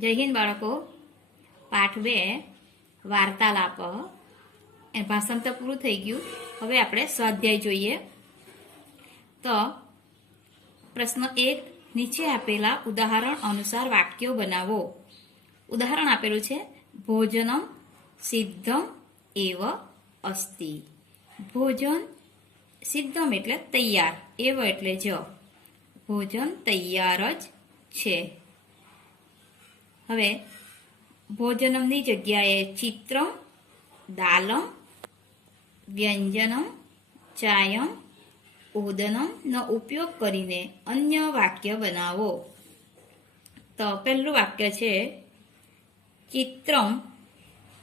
જય હિન્દ બાળકો. પાઠ બે, વાર્તાલાપ. એ ભાષણ તો પૂરું થઈ ગયું. હવે આપણે સ્વાધ્યાય જોઈએ. તો પ્રશ્ન એક, નીચે આપેલા ઉદાહરણ અનુસાર વાક્યો બનાવો. ઉદાહરણ આપેલું છે, ભોજનમ સિદ્ધમ એવ અસ્તિ. ભોજન સિદ્ધમ એટલે તૈયાર, એવ એટલે જ. ભોજન તૈયાર જ છે. હવે ભોજનમની જગ્યાએ ચિત્રમ, દાલમ, વ્યંજનમ, ચાયમ ઓદનમ નો ઉપયોગ કરીને અન્ય વાક્ય બનાવો. તો પહેલું વાક્ય છે ચિત્રમ.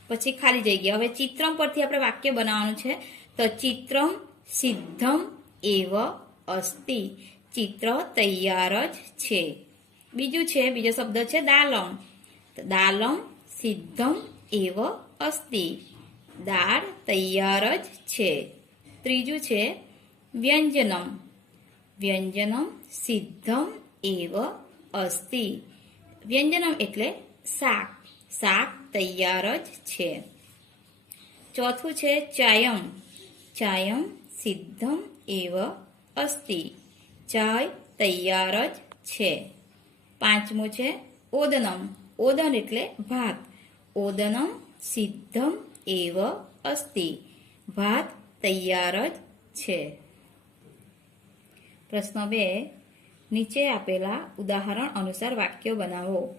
પછી ખાલી જગ્યા. હવે ચિત્રમ પરથી આપણે વાક્ય બનાવવાનું છે. તો ચિત્રમ સિદ્ધમ એવ અસ્તિ. ચિત્ર તૈયાર જ છે. બીજું છે, બીજો શબ્દ છે દાલમ. દાલમ સિદ્ધમ એવ અસ્તિ દાળ તૈયાર જ છે ત્રીજું છે વ્યંજનમ વ્યંજનમ સિદ્ધમ એવ અસ્તિ વ્યંજનમ એટલે શાક શાક તૈયાર જ છે ચોથું છે ચાયમ ચાયમ સિદ્ધમ એવ અસ્તિ ચાય તૈયાર જ છે પાંચમું છે ઓદનમ ઓદન એટલે ભાત. ઓદનમ સિદ્ધમ એવ અસ્તિ. ભાત તૈયાર જ છે. પ્રશ્ન બે. નીચે આપેલા ઉદાહરણ અનુસાર વાક્યો બનાવો.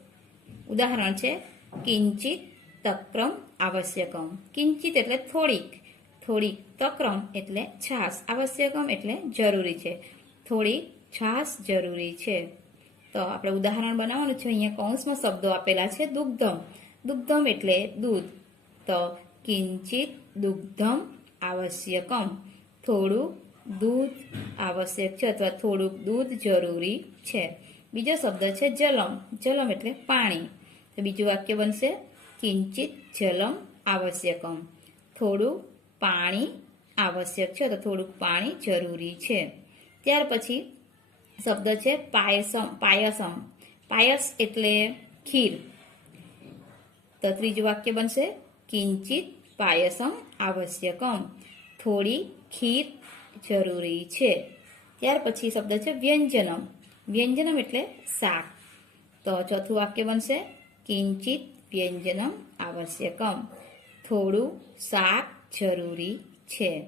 ઉદાહરણ છે, કિંચિત તક્રમ આવશ્યકમ. કિંચિત એટલે થોડીક. થોડીક તક્રમ એટલે છાસ આવશ્યકમ એટલે જરૂરી છે. થોડીક છાસ જરૂરી છે. તો આપણે ઉદાહરણ બનાવવાનું છે. અહીંયા કૌંસમાં શબ્દો આપેલા છે દુગ્ધમ. દુગ્ધમ એટલે દૂધ. તો કિંચિત દુગ્ધમ આવશ્યકમ. થોડું દૂધ આવશ્યક છે અથવા થોડુંક દૂધ જરૂરી છે. બીજો શબ્દ છે જલમ. જલમ એટલે પાણી. તો બીજું વાક્ય બનશે કિંચિત જલમ આવશ્યકમ. થોડું પાણી આવશ્યક છે તો થોડુંક પાણી જરૂરી છે. ત્યાર પછી શબ્દ છે પાયસમ પાયસમ. પાયસ એટલે ખીર. તો ત્રીજું વાક્ય બનશે, કિંચિત પાયસમ આવશ્યકમ. થોડી ખીર જરૂરી છે. ત્યાર પછી શબ્દ છે વ્યંજનમ. વ્યંજનમ એટલે શાક. તો ચોથું વાક્ય બનશે, કિંચિત વ્યંજનમ આવશ્યકમ. થોડું શાક જરૂરી છે.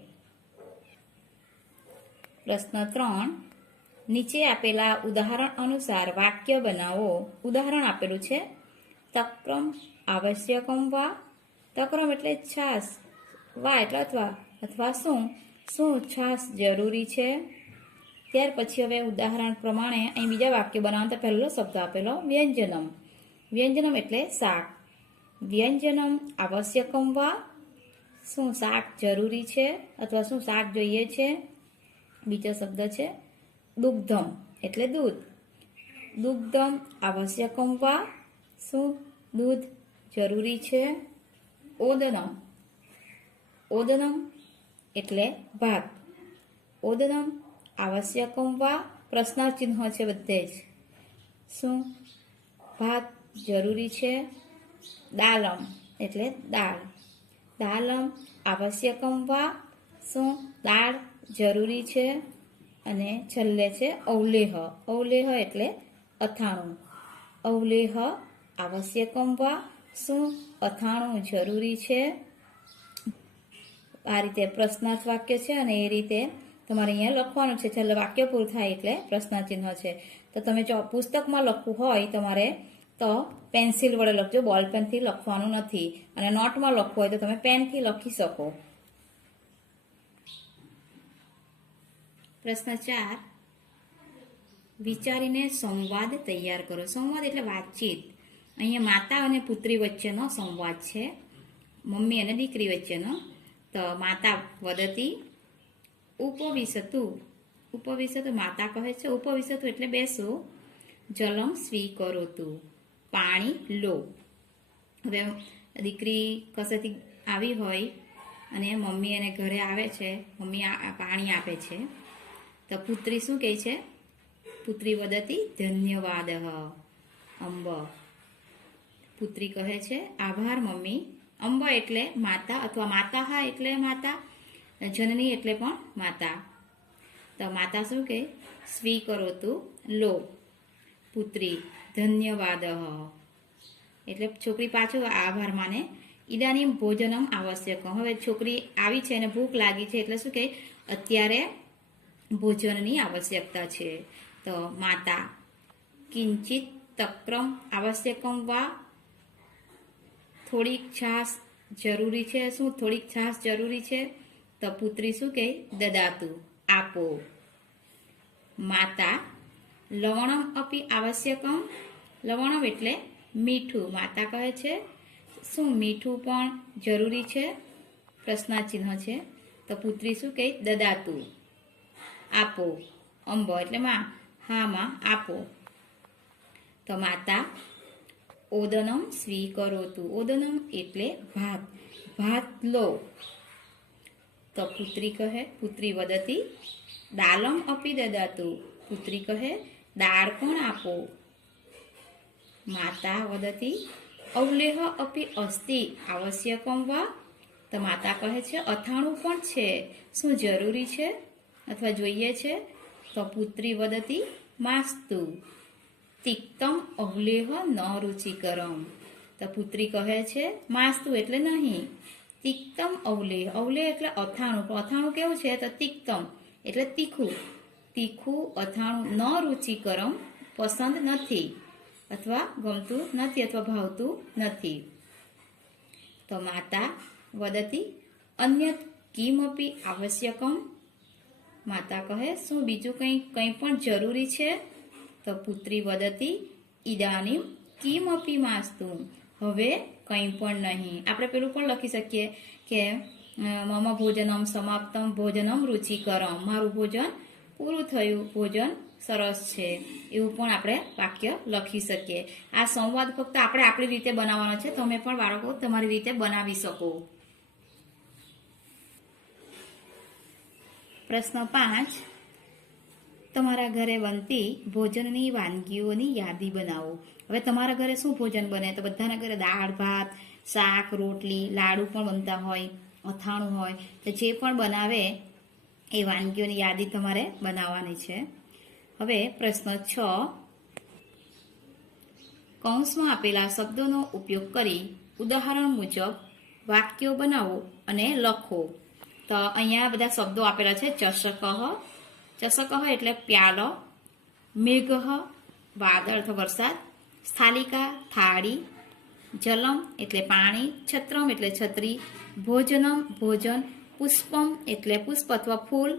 પ્રશ્ન ત્રણ નીચે આપેલા ઉદાહરણ અનુસાર વાક્ય બનાવો. ઉદાહરણ આપેલું છે, તક્રમ આવશ્યકમ વા. તક્રમ એટલે છાસ. વા એટલે અથવા અથવા શું? શું છાસ જરૂરી છે? ત્યાર પછી હવે ઉદાહરણ પ્રમાણે અહીં બીજા વાક્ય બનાવતા પહેલો શબ્દ આપેલો, વ્યંજનમ. વ્યંજનમ એટલે શાક. વ્યંજનમ આવશ્યકમ વા. શું શાક જરૂરી છે, અથવા શું શાક જોઈએ છે? બીજો શબ્દ છે દુગ્ધમ, એટલે દૂધ. દુગ્ધમ આવશ્યકમ વા શું દૂધ જરૂરી છે? ઓદનમ. ઓદનમ એટલે ભાત. ઓદનમ આવશ્યકમ વા પ્રશ્નાર્થ છે બધે જ. શું ભાત જરૂરી છે? દાલમ એટલે દાળ. દાલમ આવશ્યકમ વા શું દાળ જરૂરી છે? અને છેલ્લે છે અવલેહ અવલેહ એટલે અથાણું. અવલેહ આવશ્યકમ વા શું? અથાણું જરૂરી છે. આ રીતે પ્રશ્નાર્થ વાક્ય છે અને એ રીતે તમારે અહીંયા લખવાનું છે. છેલ્લે વાક્ય પૂરું થાય એટલે પ્રશ્નચિહ્ન છે. તો તમે જો પુસ્તકમાં લખવું હોય તમારે તો પેન્સિલ વડે લખજો. બોલ પેનથી લખવાનું નથી. અને નોટમાં લખવું હોય તો તમે પેનથી લખી શકો. પ્રશ્ન ચાર. વિચારીને સંવાદ તૈયાર કરો. સંવાદ એટલે વાતચીત. અહીંયા માતા અને પુત્રી વચ્ચેનો સંવાદ છે. મમ્મી અને દીકરી વચ્ચેનો. તો માતા વદતી ઉપવિશતુ ઉપવિશતુ માતા કહે છે. ઉપવિશતુ એટલે બેસો. જલમ સ્વીકરોતુ પાણી લો. હવે દીકરી કસેથી આવી હોય અને મમ્મી એને ઘરે આવે છે. મમ્મી પાણી આપે છે. તો પુત્રી શું કહે છે? પુત્રી વદતી, ધન્યવાદ. અંબ. પુત્રી કહે છે, આભાર મમ્મી. અંબ એટલે માતા અથવા માતા હા એટલે માતા, જનની એટલે પણ માતા. તો માતા શું કહે? સ્વીકરો તું, લો. પુત્રી, ધન્યવાદ. એટલે છોકરી પાછો આભાર માને. ઈદાની ભોજનમ આવશ્યક હવે છોકરી આવી છે અને ભૂખ લાગી છે એટલે શું કહે? અત્યારે ભોજનની આવશ્યકતા છે. તો માતા, કિંચિત તક્રમ આવશ્યકમ વા થોડીક છાશ જરૂરી છે. શું થોડીક છાશ જરૂરી છે? તો પુત્રી શું કહે? દદાતું, આપો. માતા, લવણમ અપી આવશ્યકમ. લવણમ એટલે મીઠું. માતા કહે છે, શું મીઠું પણ જરૂરી છે? પ્રશ્નાચિહ્ન છે. તો પુત્રી શું કહે? દદાતું. આપો. અંબો એટલે માં. હા, મા, આપો. તો માતા, ઓદનમ સ્વીકરોતું. ઓદનમ એટલે ભાત. ભાત લો. તો પુત્રી કહે, પુત્રી વદતી, દાલમ અપી દદાતુ. પુત્રી કહે, દાળ પણ આપો? માતા વદતી, અવલેહ અપી અસ્તિ. આવશ્યકમ વા. તો માતા કહે છે, અથાણું પણ છે. શું જરૂરી છે? અથવા જોઈએ છે તો પુત્રી વદતી, માસ્તુ, તિક્તમ અવલેહ ન રુચિકરમ. તો પુત્રી કહે છે, માસ્તુ એટલે નહીં, તિક્તમ અવલેહ. અવલેહ એટલે અથાણું. પણ અથાણું કેવું છે? તો તિક્તમ એટલે તીખું. તીખું, અથાણું ન રુચિકરમ, પસંદ નથી અથવા ગમતું નથી અથવા ભાવતું નથી. તો માતા વદતી અન્ય કિમપી આવશ્યકમ માતા કહે, શું બીજું કંઈ કંઈ પણ જરૂરી છે? તો પુત્રી વદતી, ઈદાનીમ કિમપી માસ્તું? હવે કંઈ પણ નહીં. આપણે પેલું પણ લખી શકીએ કે મમ ભોજનમ સમાપ્તમ ભોજનમ રુચિકરમ. મારું ભોજન પૂરું થયું, ભોજન સરસ છે, એવું પણ આપણે વાક્ય લખી શકીએ. આ સંવાદ ફક્ત આપણે આપણી રીતે બનાવવાનો છે. તમે પણ બાળકો તમારી રીતે બનાવી શકો. પ્રશ્ન પાંચ. તમારા ઘરે બનતી ભોજનની વાનગીઓની યાદી બનાવો. હવે તમારા ઘરે શું ભોજન બને? તો બધાના ઘરે દાળ, ભાત, શાક, રોટલી, લાડુ પણ બનતા હોય, અથાણું હોય. તો જે પણ બનાવે એ વાનગીઓની યાદી તમારે બનાવવાની છે. હવે પ્રશ્ન છ. કૌંસમાં આપેલા શબ્દોનો ઉપયોગ કરી ઉદાહરણ મુજબ વાક્યો બનાવો અને લખો. તો અહીંયા બધા શબ્દો આપેલા છે ચષકહ ચષકહ એટલે પ્યાલો મેઘહ વાદળ અથવા વરસાદ, સ્થાલિકા, થાળી, જલમ એટલે પાણી, છત્રમ એટલે છત્રી, ભોજનમ ભોજન, પુષ્પમ એટલે પુષ્પ અથવા ફૂલ,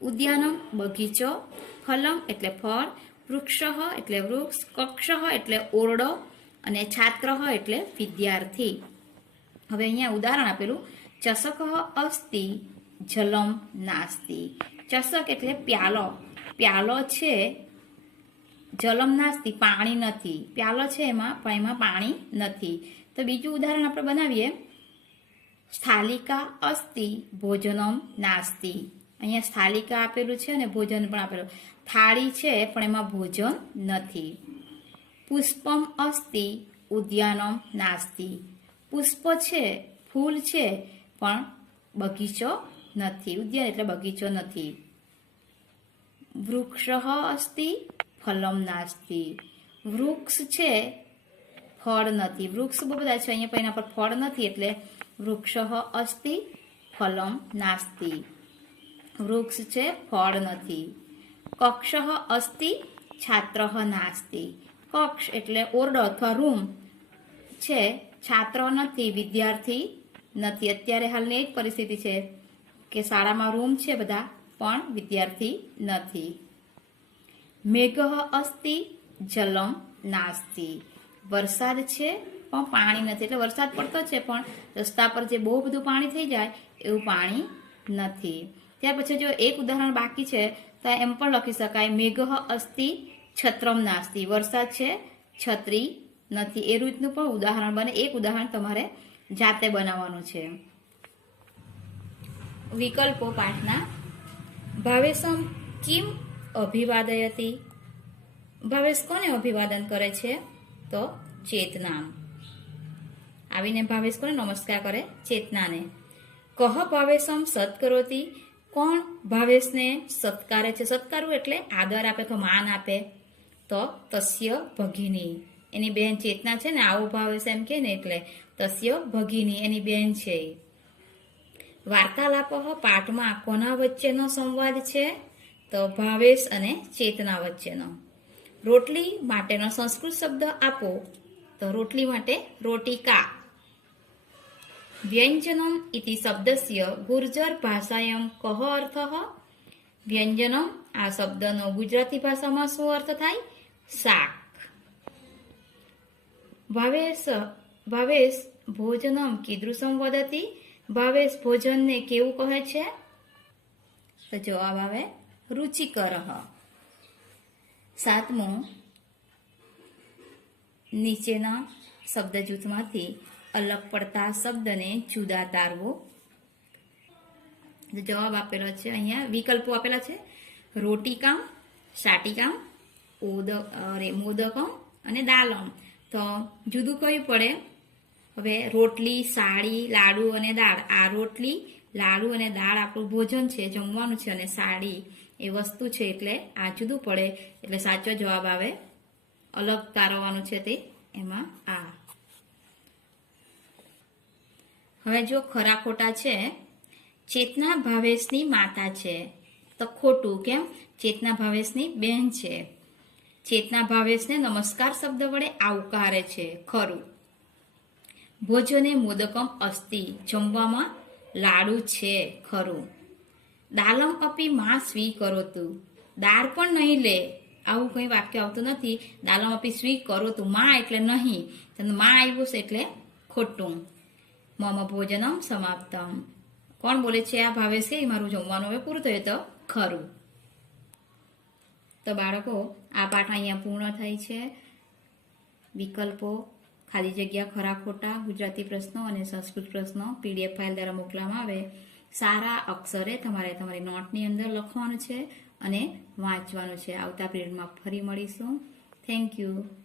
ઉદ્યાનમ બગીચો, ફલમ એટલે ફળ વૃક્ષ એટલે વૃક્ષ કક્ષ એટલે ઓરડો અને છાત્ર એટલે વિદ્યાર્થી. હવે અહીંયા ઉદાહરણ આપેલું ચષક અસ્તિ, જલમ નાસ્તિ. ચષક એટલે પ્યાલો. પ્યાલો છે જલમ નાસ્તિ, પાણી નથી. પ્યાલો છે એમાં, પણ એમાં પાણી નથી. તો બીજું ઉદાહરણ આપણે બનાવીએ. સ્થાલિકા અસ્તિ, ભોજનમ નાસ્તિ. અહીંયા સ્થાલિકા આપેલું છે અને ભોજન પણ આપેલું. થાળી છે, પણ એમાં ભોજન નથી. પુષ્પમ અસ્તિ, ઉદ્યાનમ નાસ્તિ. પુષ્પ છે, ફૂલ છે પણ બગીચો નથી, ઉદ્યાન એટલે બગીચો નથી. વૃક્ષ અસ્તિ, ફલમ નાસ્તિ. વૃક્ષ છે, ફળ નથી. વૃક્ષ બહુ બધા છે, અહીંયા પણ એના પર ફળ નથી, એટલે વૃક્ષ અસ્તિ, ફલમ નાસ્તિ. વૃક્ષ છે, ફળ નથી. કક્ષ અસ્તિ, છાત્ર નાસ્તિ. કક્ષ એટલે ઓરડો અથવા રૂમ છે, છાત્ર નથી, વિદ્યાર્થી નથી, અત્યારે હાલની એક પરિસ્થિતિ છે કે શાળામાં રૂમ છે બધા, પણ વિદ્યાર્થી નથી. મેઘ અસ્તિ, જલમ નાસ્તિ. વરસાદ છે, પણ પાણી નથી. એટલે વરસાદ પડતો છે, પણ રસ્તા પર જે બહુ બધું પાણી થઈ જાય, એવું પાણી નથી. ત્યાર પછી જો એક ઉદાહરણ બાકી છે, તો એમ પણ લખી શકાય, મેઘ અસ્તિ, છત્રમ નાસ્તિ. વરસાદ છે, છત્રી નથી. એ રીતનું પણ ઉદાહરણ બને. એક ઉદાહરણ તમારે જાતે બનાવવાનું છે. વિકલ્પો પાઠના ભાવેશમ કિમ અભિવાદયતી? ભાવેશ કોને અભિવાદન કરે છે? તો ચેતનામ. આવીને ભાવેશ કોને નમસ્કાર કરે? ચેતનાને. કહ ભાવેશમ સત્કરોતી? કોણ ભાવેશને સત્કારે છે? સત્કારવું એટલે આદર આપે કે માન આપે. તો તસ્ય ભગિની. એની બહેન ચેતના છે ને, આવું ભાવેશ એમ કે ને એટલે તસ્ય ભગિની, એની બેન છે. વાર્તાલાપ પાઠમાં કોના વચ્ચેનો સંવાદ છે? તો ભાવેશ અને ચેતના વચ્ચેનો. રોટલી માટેનો સંસ્કૃત શબ્દ આપો. તો રોટલી માટે રોટિકા. વ્યંજનમ ઇતિ શબ્દસ્ય ગુર્જર ભાષાયમ કહ અર્થ? વ્યંજનમ આ શબ્દનો ગુજરાતી ભાષામાં શું અર્થ થાય? શાક. ભાવેશ ભાવેશ ભોજનમ કીદૃશમ વદતી ભાવેશ ભોજનને કેવું કહે છે? તો જવાબ આવે, રુચિકર. સાતમો, નીચેના શબ્દ જૂથમાંથી અલગ પડતા શબ્દને જુદા તારવો. જવાબ આપેલો છે અહીંયા, વિકલ્પો આપેલા છે. રોટીકામ શાટીકામ ઓદ, અરે, મોદકમ અને દાલમ. તો જુદું કયું પડે? હવે રોટલી સાડી લાડુ અને દાળ. આ રોટલી, લાડુ અને દાળ આપણું ભોજન છે, જમવાનું છે અને સાડી એ વસ્તુ છે એટલે આ જુદું પડે. એટલે સાચો જવાબ આવે. અલગ તારવવાનું છે તે એમાં આ. હવે જો ખરા ખોટા છે, ચેતના ભાવેશની માતા છે. તો ખોટું કેમ? ચેતના ભાવેશની બહેન છે. ચેતના ભાવેશને નમસ્કાર શબ્દ વડે આવકારે છે, ખરું. ભોજને મોદકમ અસ્તિ, જમવામાં લાડુ છે ખરું. દાલમ અપી માં સ્વી કરો તું દાળ પણ નહીં લે. આવું કંઈ વાક્ય આવતું નથી. દાલમ અપી સ્વી કરો તું માં એટલે નહીં. તો માં આવ્યું છે એટલે ખોટું. મમ ભોજનમ સમાપ્તમ. કોણ બોલે છે? આ ભાવે છે? મારું જમવાનું હવે પૂરું થયું તો ખરું. તો બાળકો, આ પાઠ અહીંયા પૂર્ણ થાય છે. વિકલ્પો ખાલી જગ્યા ખરા ખોટા, ગુજરાતી પ્રશ્નો અને સંસ્કૃત પ્રશ્નો પીડીએફ ફાઇલ દ્વારા મોકલવામાં આવે. સારા અક્ષરે તમારે તમારી નોટની અંદર લખવાનું છે અને વાંચવાનું છે. આવતા પીરિયડમાં ફરી મળીશું. Thank you.